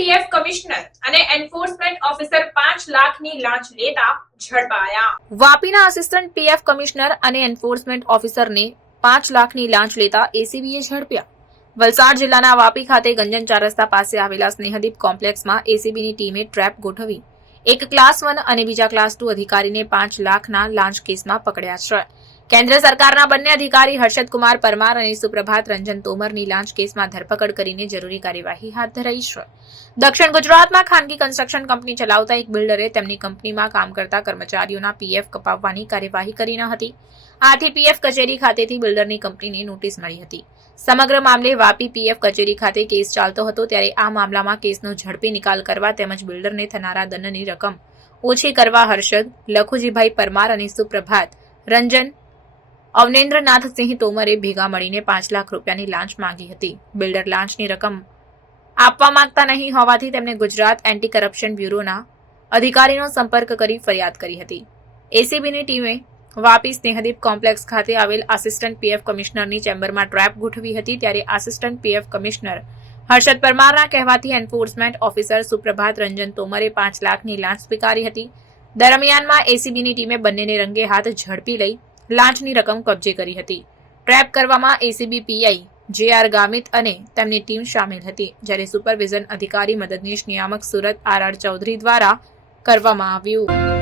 PF commissioner અને enforcement officer 5 લાખની લાંચ લેતા ઝડપાયા. વાપીના આસિસ્ટન્ટ પીએફ કમિશનર અને એન્ફોર્સમેન્ટ ઓફિસરને 5 લાખની લાંચ લેતા એસીબીએ ઝડપ્યા. વલસાડ જિલ્લાના વાપી ખાતે ગંજન 4 રસ્તા પાસે આવેલા સ્નેહદીપ કોમ્પ્લેક્સમાં એસીબીની ટીમે ટ્રેપ ગોઠવી એક ક્લાસ 1 અને બીજા ક્લાસ 2 અધિકારીને 5 લાખના લાંચ કેસમાં પકડ્યા છે. કેન્દ્ર સરકારના બંને અધિકારી હર્ષદકુમાર પરમાર અને સુપ્રભાત રંજન તોમરની લાંચ કેસમાં ધરપકડ કરીને જરૂરી કાર્યવાહી હાથ ધરાઈ છે. દક્ષિણ ગુજરાતમાં ખાનગી કન્સ્ટ્રક્શન કંપની ચલાવતા એક બિલ્ડરે તેમની કંપનીમાં કામ કરતા કર્મચારીઓના પીએફ કપાવવાની કાર્યવાહી કરી ન હતી. આથી પીએફ કચેરી ખાતેથી બિલ્ડરની કંપનીને નોટિસ મળી હતી. સમગ્ર મામલે વાપી પીએફ કચેરી ખાતે કેસ ચાલતો હતો ત્યારે આ મામલામાં કેસનો ઝડપી નિકાલ કરવા તેમજ બિલ્ડરને થનારા દંડની રકમ ઓછી કરવા હર્ષદ, લખુજીભાઈ પરમાર અને સુપ્રભાત રંજન અવનેન્દ્રનાથસિંહ તોમરે ભેગા મળીને 5 લાખ રૂપિયાની લાંચ માંગી હતી. બિલ્ડર લાંચની રકમ આપવા માંગતા નહીં હોવાથી તેમણે ગુજરાત એન્ટી કરપ્શન બ્યુરોના અધિકારીનો સંપર્ક કરી ફરિયાદ કરી હતી. એસીબીની ટીમે વાપી સ્નેહદીપ કોમ્પ્લેક્સ ખાતે આવેલ આસિસ્ટન્ટ પીએફ કમિશનરની ચેમ્બરમાં ટ્રેપ ગોઠવી હતી. ત્યારે આસિસ્ટન્ટ પીએફ કમિશનર હર્ષદ પરમારના કહેવાથી એન્ફોર્સમેન્ટ ઓફિસર સુપ્રભાત રંજન તોમરે 5 લાખની લાંચ સ્વીકારી હતી. દરમિયાનમાં એસીબીની ટીમે બંનેને રંગે હાથ ઝડપી લઈ લાંચની રકમ કબજે કરી હતી. ટ્રેપ કરવામાં એસીબી પીઆઈ જે.આર. ગામિત અને તેમની ટીમ સામેલ હતી. જ્યારે સુપરવિઝન અધિકારી મદદનીશ નિયામક સુરત આર.આર. ચૌધરી દ્વારા કરવામાં આવ્યું.